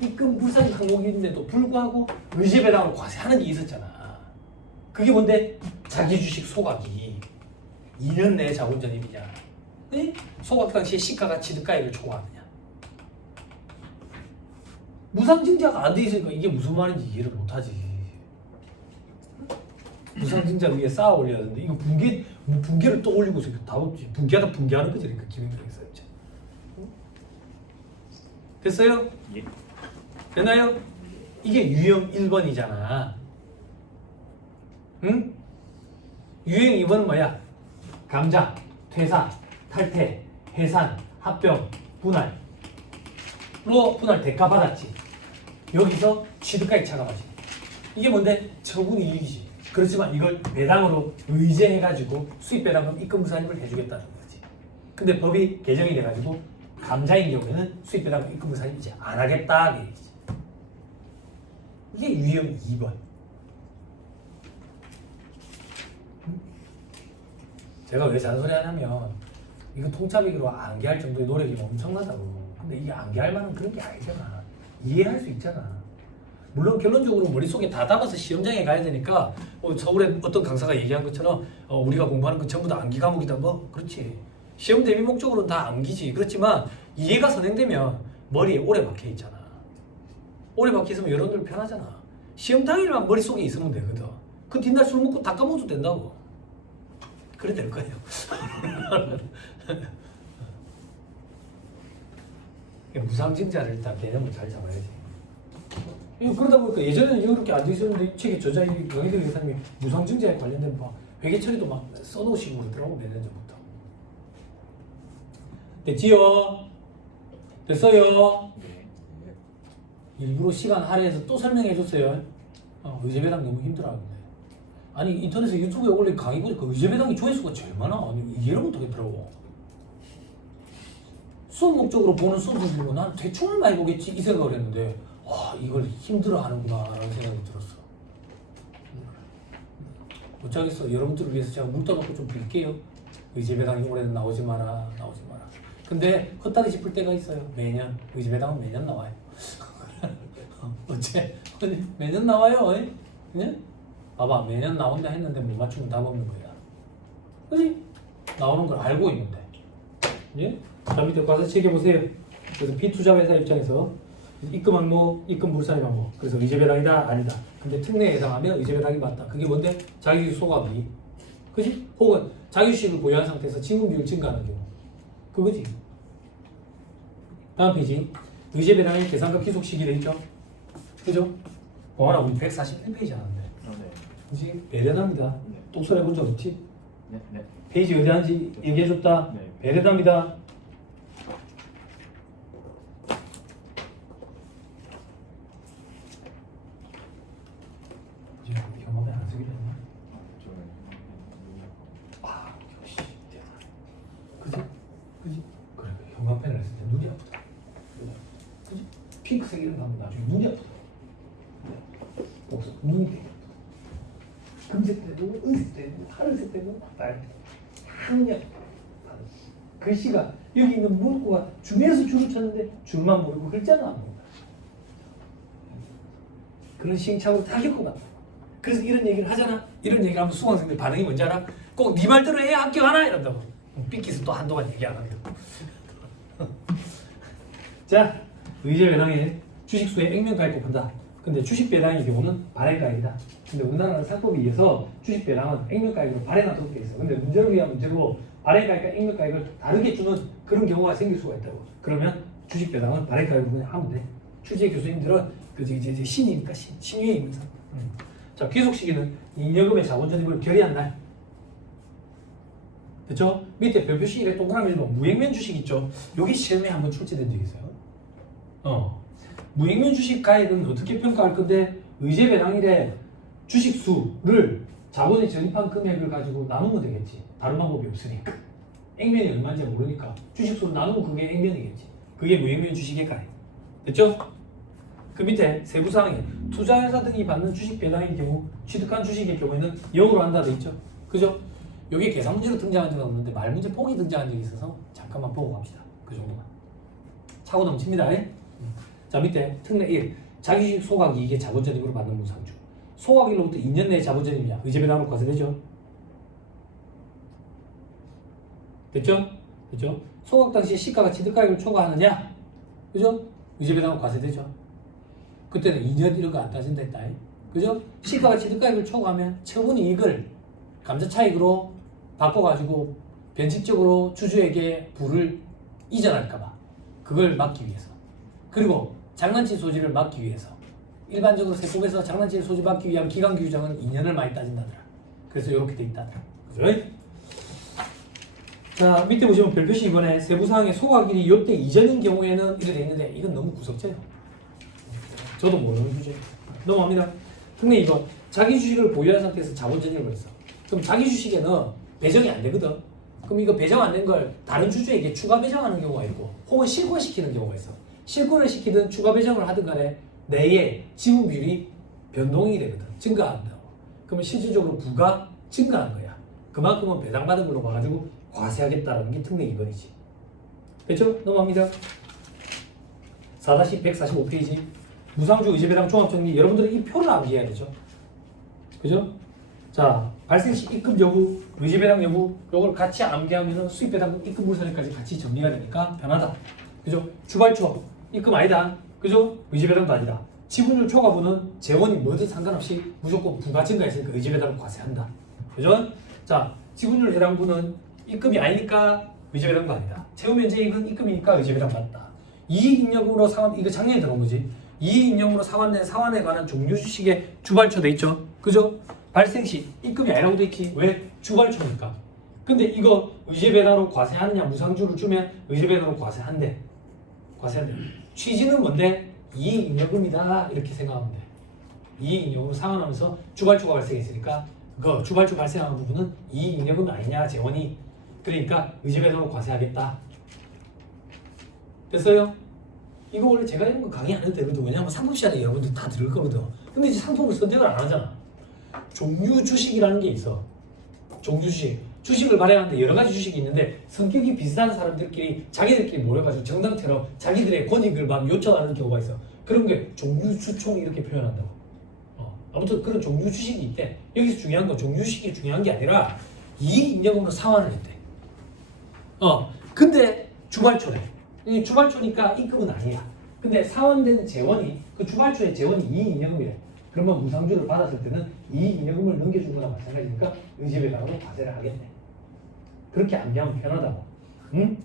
입금 불산임 항목인데도 불구하고 의제 배당을 과세하는 게 있었잖아. 그게 뭔데? 자기 주식 소각이 2년 내에 자본 전입이냐? 네? 소각 당시에 시가가 취득가액을 초과하느냐? 무상증자가 안 돼 있으니까 이게 무슨 말인지 이해를 못하지. 무상증자 위에 쌓아 올려야 되는데 이거 붕괴를 또 올리고 있으니까 답 없지. 붕괴하다 붕괴하는 거지. 그러니까 기능적인 써야지. 됐어요? 예. 됐나요? 이게 유형 1번이잖아. 응? 유형 2번은 뭐야? 감자, 퇴사, 탈퇴, 해산, 합병, 분할로 분할 대가 받았지. 여기서 취득가액 차감하지. 이게 뭔데? 처분 이익이지. 그렇지만 이걸 배당으로 의제해가지고 수입배당금 입금부산임을 해주겠다는 거지. 근데 법이 개정이 돼가지고 감자인 경우에는 수입배당금 입금부산임 이제 안 하겠다. 얘기지. 이게 유형 2번. 제가 왜 잔소리 하냐면 이거 통짜배기로 암기할 정도의 노력이 엄청나다고. 근데 이게 암기할 만한 그런 게 아니잖아. 이해할 수 있잖아. 물론 결론적으로 머릿속에 다 담아서 시험장에 가야 되니까 서울에 어떤 강사가 얘기한 것처럼 우리가 공부하는 거 전부 다 암기 과목이다. 뭐 그렇지. 시험 대비 목적으로는 다 암기지. 그렇지만 이해가 선행되면 머리에 오래 박혀 있잖아. 오래 박혀 있으면 여러분들 편하잖아. 시험 당일만 머릿속에 있으면 되거든. 그 뒷날 술 먹고 다 까먹어도 된다고. 그래 될 거예요. 무상증자를 일단 개념을 잘 잡아야지. 그러다 보니까 예전에는 이렇게 안 돼 있었는데 이 책에 저자 강희대 회사님이 무상증자에 관련된 막 회계 처리도 막 써놓으시고 그러더라고. 몇 년 전부터. 됐지요? 됐어요? 네. 일부러 시간 할애해서 또 설명해 줬어요. 의제배당 너무 힘들어하는데. 아니 인터넷에 유튜브에 올린 강의 보니까 의제배당이 조회수가 제일 많아. 아니 이해를 못하겠더라고. 수업 목적으로 보는 수업을 보고 난 대충을 많이 보겠지 이 생각을 했는데 와 이걸 힘들어하는구나 라는 생각이 들었어. 못하겠어. 여러분들을 위해서 제가 물 떠놓고 좀 빌게요. 의제배당이 올해는 나오지 마라. 근데 헛다리 짚을 때가 있어요. 매년 의제배당은 매년 나와요. 어째 매년 나와요. 예? 봐봐 매년 나온다 했는데 못 맞추면 답 없는 거야. 그지? 나오는 걸 알고 있는데. 예? 자 밑에 가서 챙겨보세요. 그래서 비투자회사 입장에서 입금 항목, 입금 불산임 항목. 그래서 의제배당이다 아니다. 근데 특례에 해당하면 의제배당이 맞다. 그게 뭔데? 자기주식 소각이. 그지? 혹은 자기주식을 보유한 상태에서 지분 비율 증가하는 경우. 그거지. 다음 페이지. 의제배당의 계산과 기속 시기를 있죠. 그죠? 보아라 우리 141페이지 하는데. 네. 그지? 배려답니다. 네. 똑소리 해본 적 없지? 네. 네. 페이지 어디 한지 얘기해줬다. 네. 배려답니다. 이제 경험에 안 쓰게 됐나? 아 역시 대단. 그지? 그래 형광펜을 했을 때 눈이 아프다. 그지? 핑크색 이런 거 하면 나중에 눈이 아프다. 그래서 눈이 되게 아프다. 금색 때도 은색 때도 하늘색 때도 빨간 향력 글씨가 여기 있는 문구가 중에서 줄을 쳤는데 줄만 모르고 글자는 안 보인다. 그런 시행착오를 다 겪어봤다. 그래서 이런 얘기를 하잖아. 이런 얘기를 하면 수강생들 반응이 뭔지 알아? 꼭 네 말대로 해야 합격하나? 이런다고. 삐끼서 또 한동안 얘기 안 합니다. 자, 의제 배당에 주식수의 액면가액 곱한다. 근데 주식 배당의 경우는 발행가액이다. 근데 우리나라는 상법에 의해서 주식 배당은 액면가액으로 발행하도록 돼 있어. 근데 문제를 위한 문제로 발행가액과 액면가액을 다르게 주는 그런 경우가 생길 수가 있다고. 그러면 주식 배당은 발행가액으로 그냥 하면 돼. 추재 교수님들은 그 이제 신이니까 신유에 있는 사람. 자, 귀속 시기는 잉여금의 자본 전입을 결의한 날. 됐죠? 밑에 별표 시기에 동그라미 뭐 무액면 주식 있죠? 여기 시험에 한번 출제된 적이 있어요. 무액면 주식 가액은 어떻게 평가할 건데 의제 배당일에 주식수를 자본에 전입한 금액을 가지고 나누면 되겠지. 다른 방법이 없으니까. 액면이 얼마인지 모르니까 주식수를 나누면 그게 액면이겠지. 그게 무액면 주식의 가액. 됐죠? 그 밑에 세부사항에 투자회사 등이 받는 주식 배당의 경우 취득한 주식의 경우에는 0으로 한다 돼 있죠. 그죠? 여기 계산 문제로 등장한 적은 없는데 말 문제 폭이 등장한 적이 있어서 잠깐만 보고 갑시다. 그 정도만. 차고 넘칩니다. 자, 밑에 특례 1. 자기주식 소각이익의 자본전입으로 받는 무상주. 소각일로부터 2년 내에 자본전입이야. 의제배당으로 과세되죠. 됐죠? 그죠? 소각 당시 시가가 취득가액을 초과하느냐? 그죠? 의제배당으로 과세되죠. 그때는 2년 이런 거 안 따진다 했다. 그죠? 시가가 취득가액을 초과하면 처분이익을 감자차익으로 바꿔가지고 변칙적으로 주주에게 부를 이전할까봐 그걸 막기 위해서, 그리고 장난칠 소지를 막기 위해서, 일반적으로 세법에서 장난칠 소지 막기 위한 기간 규정은 2년을 많이 따진다더라. 그래서 이렇게 돼 있다더라. 그죠? 자, 밑에 보시면 별표시 이번에 세부사항에 소각일이 요때 이전인 경우에는 이렇게 돼 있는데 이건 너무 구석져요. 저도 모르는 주제. 넘어갑니다. 특례 2번. 자기 주식을 보유한 상태에서 자본 전입을 했어. 그럼 자기 주식에는 배정이 안 되거든. 그럼 이거 배정 안 된 걸 다른 주주에게 추가 배정하는 경우가 있고, 혹은 실권시키는 경우가 있어. 실권을 시키든 추가 배정을 하든 간에 내의 지분 비율이 변동이 되거든. 증가한다고. 그러면 실질적으로 부가 증가한 거야. 그만큼은 배당받은 걸로 봐가지고 과세하겠다는 게 특례 2번이지. 됐죠? 넘어갑니다. 4-145페이지. 무상주 의제배당 종합정리. 여러분들은 이 표를 암기해야 되죠. 그죠? 자, 발생시 입금 여부, 의제배당 여부, 요걸 같이 암기하면은 수입배당 입금 물산일까지 같이 정리가 되니까 편하다. 그죠? 주발초 입금 아니다. 그죠? 의제배당도 아니다. 지분율 초과분은 재원이 뭐든 상관없이 무조건 부가 증가했으니까 의제배당을 과세한다. 그죠? 자, 지분율 해당분은 입금이 아니니까 의제배당도 아니다. 채무면제익은 입금이니까 의제배당 맞다. 이익잉여금으로 상환, 이거 작년에 들어온 거지. 이익잉여금으로 상환된 상환에 관한 종류주식의 주발초 돼 있죠. 그죠? 발생시 입금이 아니라고 돼 있지. 왜? 주발초니까. 근데 이거 의제배당으로 과세하느냐, 무상주를 주면 의제배당으로 과세한대. 과세한대. 취지는 뭔데? 이익잉여금이다 이렇게 생각하면 돼. 이익잉여금으로 상환하면서 주발초가 발생했으니까 그 주발초 발생하는 부분은 이익잉여금 아니냐, 재원이. 그러니까 의제배당으로 과세하겠다. 됐어요? 이거 원래 제가 이런 거 강의 안 해도 되거든. 왜냐면 상품 시간에 여러분들 다 들을 거거든. 근데 이제 상품을 선택을 안 하잖아. 종류 주식이라는 게 있어. 종류 주식. 주식을 발행하는데 여러 가지 주식이 있는데 성격이 비슷한 사람들끼리 자기들끼리 모여가지고 정당처럼 자기들의 권익을 막 요청하는 경우가 있어. 그런 게 종류 주총 이렇게 표현한다고. 아무튼 그런 종류 주식이 있대. 여기서 중요한 건 종류 주식이 중요한 게 아니라 이익잉여금으로 상환을 했대. 근데 주발초래. 이 주발초니까 입금은 아니야. 근데 상환된 재원이, 그 주발초의 재원이 이익잉여금이래. 그러면 무상주를 받았을 때는 이익잉여금을 넘겨준 거나 마찬가지니까 의제배당으로 과세를 하겠네. 그렇게 암기하면 편하다고. 응?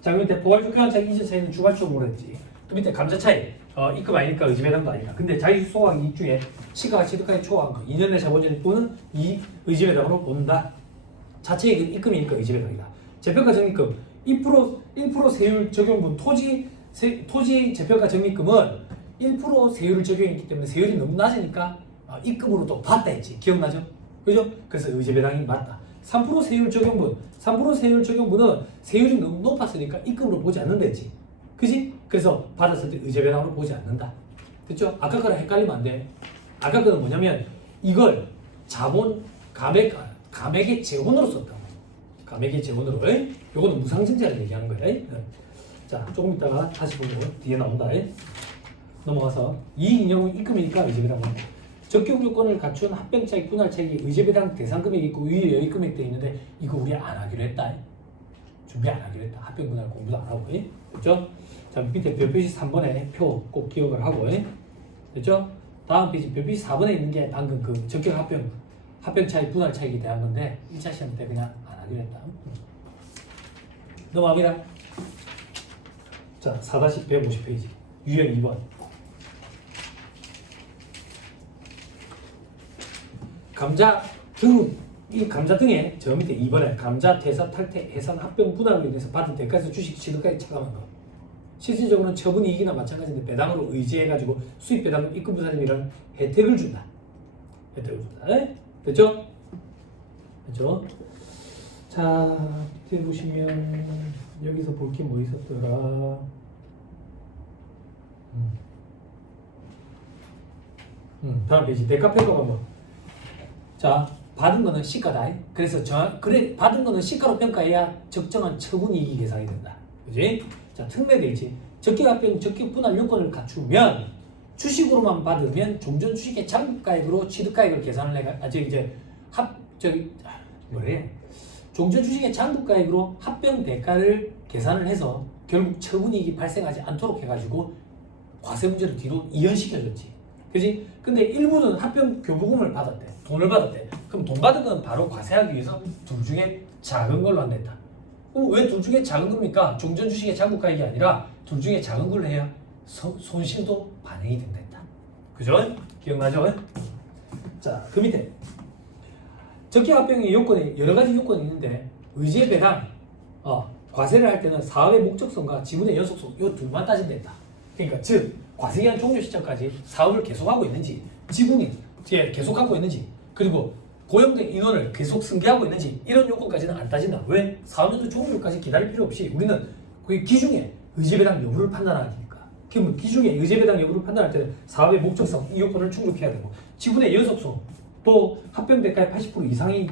자, 그 밑에 포괄주 교환차익 이전 차이는 주발초로 모르겠지. 그 밑에 감자차익. 입금 아니니까 의제배당도 아니까. 근데 자기 소각 이익 중에 시가가 취득가액 초과한 거 2년 내 자본전입 또는 이 의제배당으로 본다. 자체이익은 입금이니까 의제배당이다. 재평가 적립금 1% 세율 적용분 토지 재평가 적립금은 1% 세율을 적용했기 때문에 세율이 너무 낮으니까 입금으로 또 받다 했지. 기억나죠? 그죠? 그래서 의제배당이 맞다. 3% 세율 적용분 3% 세율 적용분은 세율이 너무 높았으니까 입금으로 보지 않는다 했지. 그지? 그래서 받았을 때 의제배당으로 보지 않는다. 됐죠? 아까 거랑 헷갈리면 안 돼. 아까 거는 뭐냐면 이걸 자본 감액의 재원으로 썼다고. 감액의 재원으로. 요거는 무상증자를 얘기하는 거야. 자, 조금 있다가 다시 보고 뒤에 나온다. 넘어가서 이익잉여금 입금이니까 의제배당. 적격 요건을 갖춘 합병 차익 분할 차익이 의제배당 대상 금액이 있고 위에 여의 금액도 있는데 이거 우리 안 하기로 했다. 준비 안 하기로 했다. 합병 분할 공부도 안 하고. 됐죠? 자, 밑에 별표시 3번에 표 꼭 기억을 하고. 됐죠? 다음 페이지 별표시 4번에 있는 게 방금 그 적격 합병 차익 분할 차익에 대한 건데 1차 시험 때 그냥 안 하기로 했다. 넘어갑니다. 자, 4-150페이지 유형 2번. 감자 등, 이 감자 등에 저 밑에 2번에 감자 퇴사 탈퇴 해산 합병 분할로 인해서 받은 대가에서 주식 취득까지 차감한 거. 실질적으로는 처분 이익이나 마찬가지인데 배당으로 의지해가지고 수익 배당금 입금 부사님이라는 혜택을 준다. 혜택을 준다. 에? 됐죠? 됐죠? 자, 밑에 보시면 여기서 볼 게 뭐 있었더라. 다음 페이지 대가평가 한번. 자, 받은 거는 시가다. 그래서 그래 받은 거는 시가로 평가해야 적정한 처분 이익이 계산이 된다. 그지? 자, 특례돼 있지. 적격 합병, 적격 분할 요건을 갖추면 주식으로만 받으면 종전 주식의 장부가액으로 취득가액을 계산을 해가 종전 주식의 장부가액으로 합병 대가를 계산을 해서 결국 처분 이익이 발생하지 않도록 해가지고 과세 문제를 뒤로 이연시켜줬지. 그지? 근데 일부는 합병 교부금을 받았대. 돈을 받았대. 그럼 돈 받은 건 바로 과세하기 위해서 둘 중에 작은 걸로 안 냈다. 그럼 왜 둘 중에 작은 겁니까? 종전 주식의 장부가액이 아니라 둘 중에 작은 걸로 해야 손실도 반영이 된다. 그죠? 기억나죠? 자, 그 밑에 적격 합병의 요건이 여러 가지 요건이 있는데 의제 배당, 과세를 할 때는 사업의 목적성과 지분의 연속성 이 둘만 따진다. 그러니까 즉 과세기한 종료 시점까지 사업을 계속하고 있는지, 지분이 계속하고 있는지, 그리고 고용된 인원을 계속 승계하고 있는지 이런 요건까지는 안 따진다. 왜? 사업연도 종료까지 기다릴 필요 없이 우리는 그 기중에 의제배당 여부를 판단하니까. 그러면 기중에 의제배당 여부를 판단할 때는 사업의 목적성 이 요건을 충족해야 되고, 지분의 연속성 또 합병대가의 80% 이상이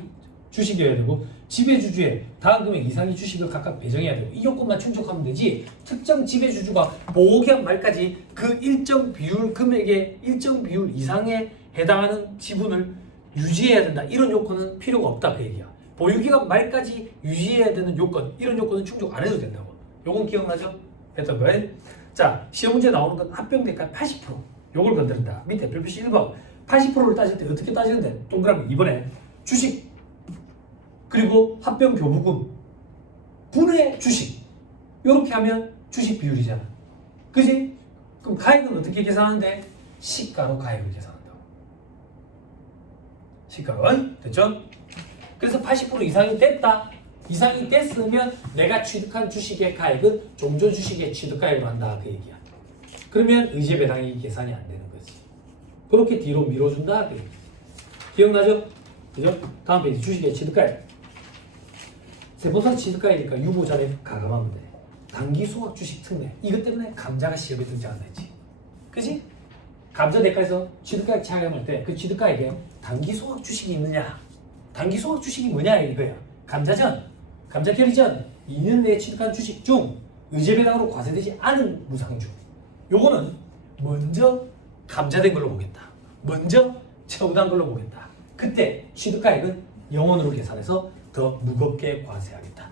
주식이어야 되고, 지배주주의 다음 금액 이상의 주식을 각각 배정해야 되고, 이 요건만 충족하면 되지. 특정 지배주주가 보호기한 말까지 그 일정 비율 금액의 일정 비율 이상에 해당하는 지분을 유지해야 된다. 이런 요건은 필요가 없다 그 얘기야. 보유기간 말까지 유지해야 되는 요건, 이런 요건은 충족 안 해도 된다고. 요건 기억나죠? 했던 거예요. 자, 시험 문제 나오는 건 합병대가 80%. 요걸 건드린다. 밑에 별표시 1번. 80%를 따질 때 어떻게 따지는데? 동그라미 2번에 주식 그리고 합병 교부금 분의 주식 요렇게 하면 주식 비율이잖아. 그지? 그럼 가액은 어떻게 계산하는데? 시가로 가액을 계산한다고. 시가로. 됐죠? 그래서 80% 이상이 됐다. 이상이 됐으면 내가 취득한 주식의 가액은 종전 주식의 취득가액으로 한다 그 얘기야. 그러면 의제배당이 계산이 안 되는 거지. 그렇게 뒤로 밀어준다 그 얘기야. 기억나죠? 그죠? 다음 페이지 주식의 취득가액. 세보상 취득가액이니까 유보자에 가감하면 돼. 단기 소각 주식 특례. 이것 때문에 감자가 시험에 등장한다 했지. 그지? 감자 대가에서 취득가액 차감할 때 그 취득가액에 단기 소각 주식이 있느냐? 단기 소각 주식이 뭐냐 이거야. 감자 결의 전 2년 내에 취득한 주식 중 의제배당으로 과세되지 않은 무상주. 요거는 먼저 감자된 걸로 보겠다. 먼저 처분한 걸로 보겠다. 그때 취득가액은 영원으로 계산해서 더 무겁게 과세하겠다.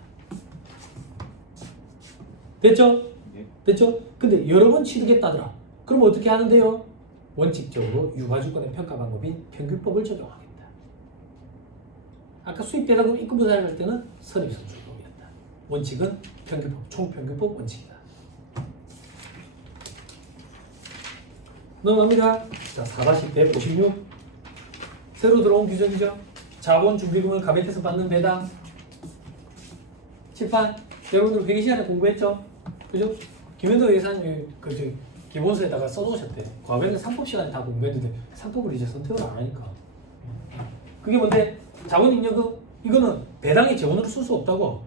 됐죠? 네. 됐죠? 근데 여러 번 취득했다더라. 그럼 어떻게 하는데요? 원칙적으로 유가주권의 평가 방법인 평균법을 적용하겠다. 아까 수입배당금 입금부사를 할 때는 선입선출법이었다. 원칙은 평균법, 총평균법 원칙이다. 넘어갑니다. 자, 4-156 새로 들어온 규정이죠. 자본 준비금을 가백해서 받는 배당. 칠판 여러분들 회계 시간에 공부했죠? 그죠? 김현도 회계사님이 기본서에다가 써놓으셨대. 과거에는 상법 시간에 다 공부했는데 상법을 이제 선택을 안 하니까. 그게 뭔데? 자본잉여금 이거는 배당의 재원으로 쓸 수 없다고.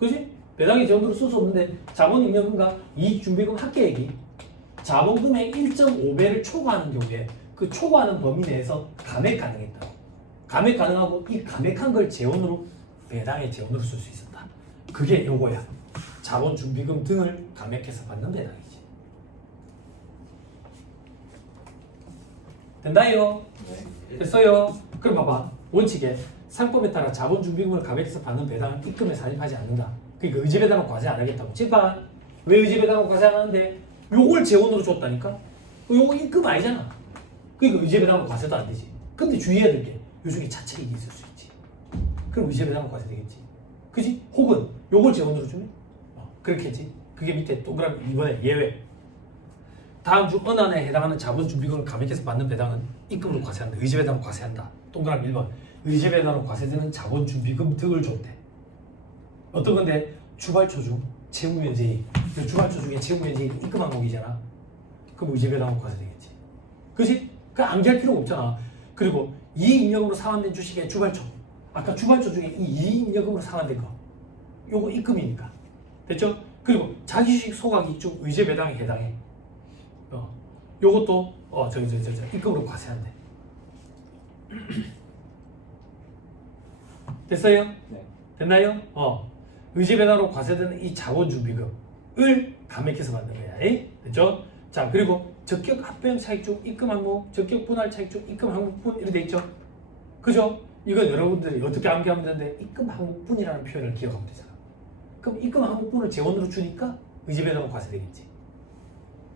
그지? 배당의 재원으로 쓸 수 없는데 자본잉여금과 이익준비금 합계액이 자본금의 1.5배를 초과하는 경우에 그 초과하는 범위 내에서 감액 가능했다. 감액 가능하고 이 감액한 걸 재원으로 배당의 재원으로 쓸 수 있었다. 그게 요거야. 자본준비금 등을 감액해서 받는 배당이지. 된다요? 네. 됐어요? 그럼 봐봐. 원칙에 상법에 따라 자본 준비금을 감액해서 받는 배당은 입금에 산입하지 않는다. 그러니까 의제배당은 과세 안 하겠다고. 재판 왜 의제배당은 과세 안 하는데? 요걸 재원으로 줬다니까? 요거 입금 아니잖아. 그러니까 의제배당은 과세도 안 되지. 근데 주의해야 될 게 요중에 차익이 있을 수 있지. 그럼 의제배당은 과세 되겠지. 그지? 혹은 요걸 재원으로 주면 그렇겠지. 그게 밑에 동그라미 이번에 예외. 다음 중 어느 안에 해당하는 자본 준비금을 감액해서 받는 배당은 입금으로 과세한다. 의제배당은 과세한다. 동그라미 1번. 의제배당으로 과세되는 자본 준비금 등을 줬대. 어떤 건데? 주발초 중 채무면제인. 주발초 중에 채무면제인 입금 항목이잖아. 그럼 의제배당은 과세되겠지. 그지? 그 암기할 필요가 없잖아. 그리고 이익잉여금으로 상환된 주식의 주발초. 아까 주발초 중에 이 이익잉여금으로 상환된 거. 요거 입금이니까. 됐죠? 그리고 자기주식 소각이익 중 의제배당에 해당해. 요것도 입금으로 과세한대. 됐어요? 네. 됐나요? 의제배당으로 과세되는 이 자본준비금을 감액해서 받는 거야. 됐죠? 자, 그리고 적격 합병 차익 중 입금 항목, 적격 분할 차익 중 입금 항목분 이렇게 돼 있죠? 그죠? 이건 여러분들이 어떻게 암기하면 되는데 입금 항목분이라는 표현을 기억하면 되잖아. 그럼 입금 항목분을 재원으로 주니까 의제배당은 과세되겠지.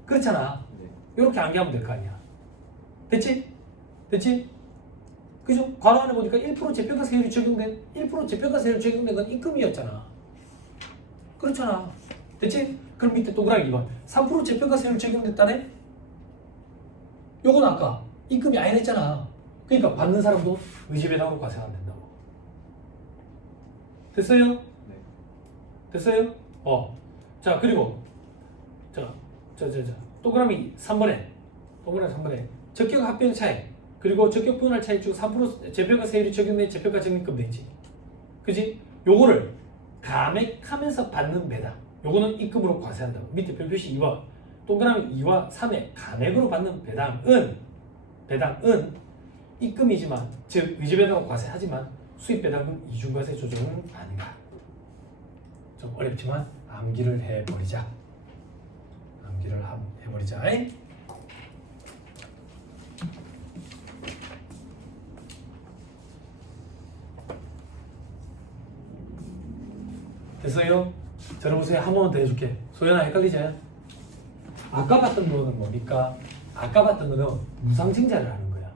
그렇잖아. 네. 이렇게 암기하면 될 거 아니야. 됐지? 됐지? 그죠? 괄호 안에 보니까 1% 재평가세율이 적용된 1% 재평가세율 적용된 건 입금이었잖아. 그렇잖아. 됐지? 그럼 밑에 동그라미 2번 3% 재평가세율 적용됐다네? 요건 아까 입금이 아니랬잖아. 그러니까 받는 사람도 의제배당으로 과세가 안 된다고. 됐어요? 네. 됐어요? 자, 그리고 동그라미 3번에 적격 합병 차익 그리고 적격 분할 차익 중 3% 재평가세율이 적용된 재평가 적립금 되지. 그지? 요거를 감액하면서 받는 배당. 요거는 입금으로 과세한다고. 밑에 별표시 2번 동그라미 2와 3의 감액으로 받는 배당은 입금이지만 즉 의제배당은 과세하지만 수입배당금 이중과세 조정은 아니다. 좀 어렵지만 암기를 해버리자. 됐어요? 들어보세요. 한 번만 더 해줄게. 소연아 헷갈리지? 아까 봤던 거는 뭡니까? 아까 봤던 거는 무상증자를 하는 거야.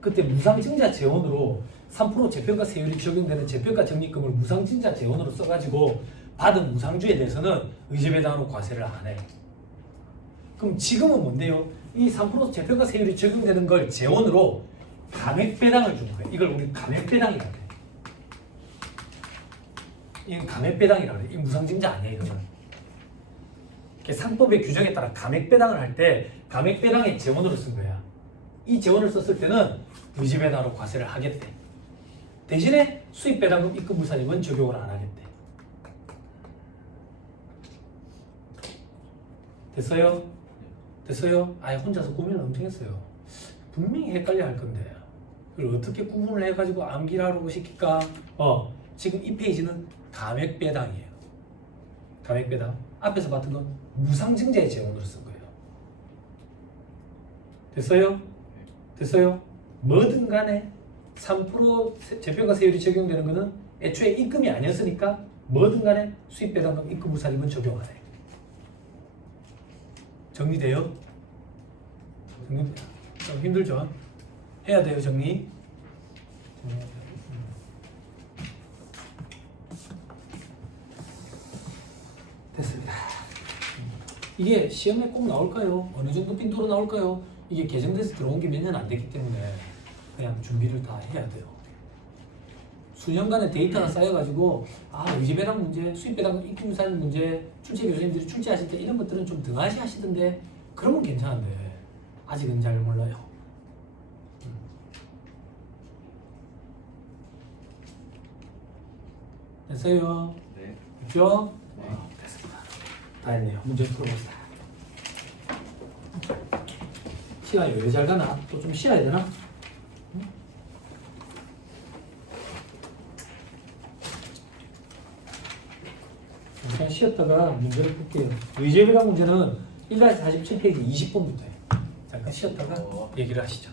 그때 무상증자 재원으로 3% 재평가 세율이 적용되는 재평가 적립금을 무상증자 재원으로 써가지고 받은 무상주에 대해서는 의제배당으로 과세를 안 해. 그럼 지금은 뭔데요? 이 3% 재평가 세율이 적용되는 걸 재원으로 감액배당을 주는 거야. 이걸 우리 감액배당이라고 해. 이건 감액배당이라고 해. 이 무상증자 아니야 이거는. 상법의 규정에 따라 감액배당을 할 때 감액배당의 재원으로 쓴 거야. 이 재원을 썼을 때는 의제배당으로 과세를 하겠대. 대신에 수입배당금 입금물산입은 적용을 안 하겠대. 됐어요? 됐어요? 아예 혼자서 고민을 엄청 했어요. 분명히 헷갈려 할 건데 그걸 어떻게 구분을 해가지고 암기를 하라고 시킬까? 지금 이 페이지는 감액배당이에요. 감액배당 앞에서 봤던 건 무상증자의 재원으로 쓴 거예요. 됐어요? 됐어요? 뭐든 간에 3% 재평가 세율이 적용되는 거는 애초에 입금이 아니었으니까 뭐든 간에 수입배당금 입금물산입은 적용 안 해. 정리돼요? 좀 힘들죠? 해야 돼요 정리. 됐습니다. 이게 시험에 꼭 나올까요? 어느 정도 빈도로 나올까요? 이게 개정돼서 들어온 게 몇 년 안 됐기 때문에 그냥 준비를 다 해야 돼요. 수년간의 데이터가 쌓여가지고 의제배당 문제, 수입배당 입금물산 문제, 출제 교수님들이 출제하실 때 이런 것들은 좀 등하시 하시던데 그러면 괜찮은데 아직은 잘 몰라요. 됐어요? 네. 됐죠? 네. 됐습니다. 다 했네요. 문제 풀어봅시다. 시간이 왜 잘 가나? 또 좀 쉬어야 되나? 잠깐 쉬었다가 문제를 풀게요. 의제배당 문제는 1-47페이지 20번부터예요. 잠깐 쉬었다가 얘기를 하시죠.